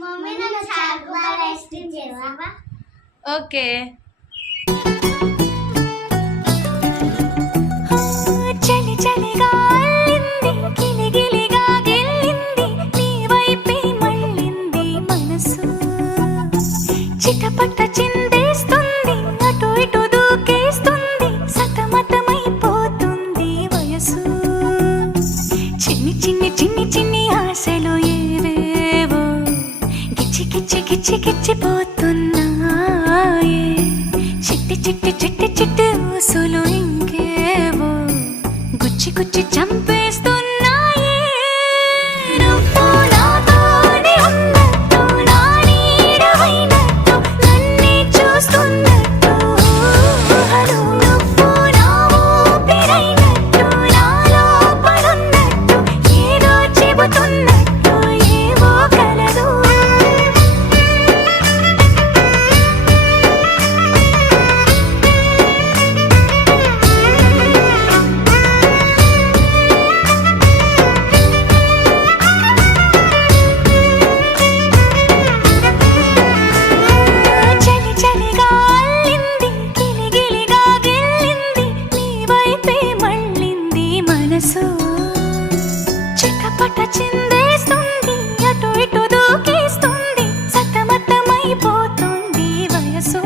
Mummy నాకు Choco Bar ice cream చేసావా? Okay. చలి చలిగా అల్లింది, గిలిగిలిగా గిల్లింది, నీ వైపే మళ్ళింది మనసు. చిటపట చిందేస్తుంది, అటు ఇటు దూకేస్తుంది, సతమతమైపోతుంది వయసు. చిన్ని చిన్ని చిన్ని చిన్ని ఆశలు ఏవేవో గిచ్చి గిచ్చి గిచ్చి గిచ్చిపోతున్నాయే. చిట్టి చిట్టి చిట్టి చిట్టి ఊసులు ఇంకేవో గుచ్చి గుచ్చి చంపేస్తున్నాయే. నువ్వు నాతోనే ఉన్నట్టు, నా నీడవైనట్టు, నన్నే చూస్తున్నట్టు ఊహలు. నువ్వు నా ఊపిరైనట్టు, నా లోపలున్నట్టు, ఏదో చెబుతున్నట్టు ఏవో కలదు. చలి చలిగా అల్లింది, గిలిగిలిగా గిల్లింది, నీ వైపే మళ్ళింది మనసు. చిటపట చిందేస్తుంది, అటు ఇటు దూకేస్తుంది, సతమతమైపోతుంది వయసు.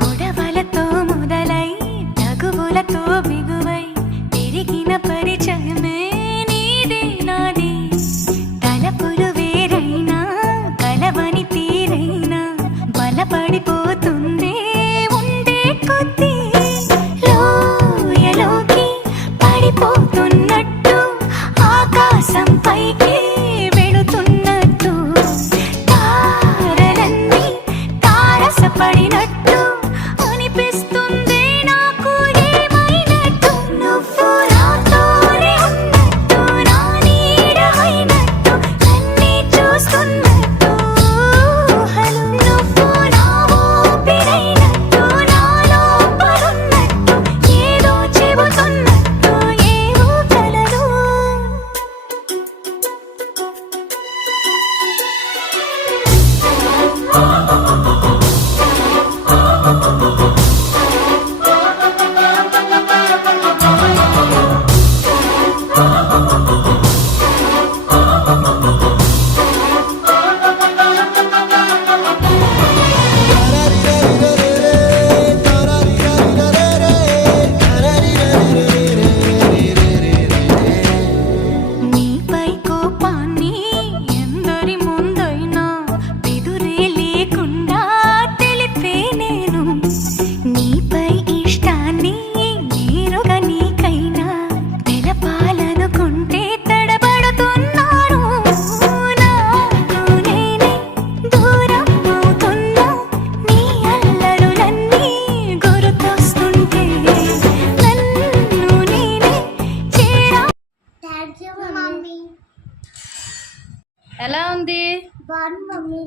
గొడవలతో మొదలై తగువులతో బిగువై పెరిగిన పరిచయమే నీదే నాది. తలపులు వేరైనా కలవని తీరైనా బలపడిపోతుందే ఉండే కొద్దీ. లోయలోకి పడిపోతున్నట్టు, ఆకాశం పైకి వెళుతున్నట్టు, తారలన్నీ తారసపడినట్టు అనిపిస్తుంది నాకు ఏమైనట్టు. నువ్వు నాతోనే ఉన్నట్టు, నా నీడవైనట్టు, నన్నే చూస్తున్నట్టు ఊహలు. నువ్వు నా ఊపిరైనట్టు, నా లోపలున్నట్టు, ఏదో చెబుతున్నట్టు ఏవో కలదు. నీపై కోపాన్ని ఎందరి ముందైనా బెదురే లేకుండా తెలిపే నేను. నీపై ఇష్టాన్ని నేరుగా నీకైనా తెలపాలనుకుంటే తడబడుతున్నాను. నాకు నేనే దూరం అవుతున్నా, నీ అల్లరులన్నీ గుర్తొస్తుంటే నన్ను నేనే చేరా. Thank you mummy. ఎలా ఉంది? బాగుంది మమ్మీ.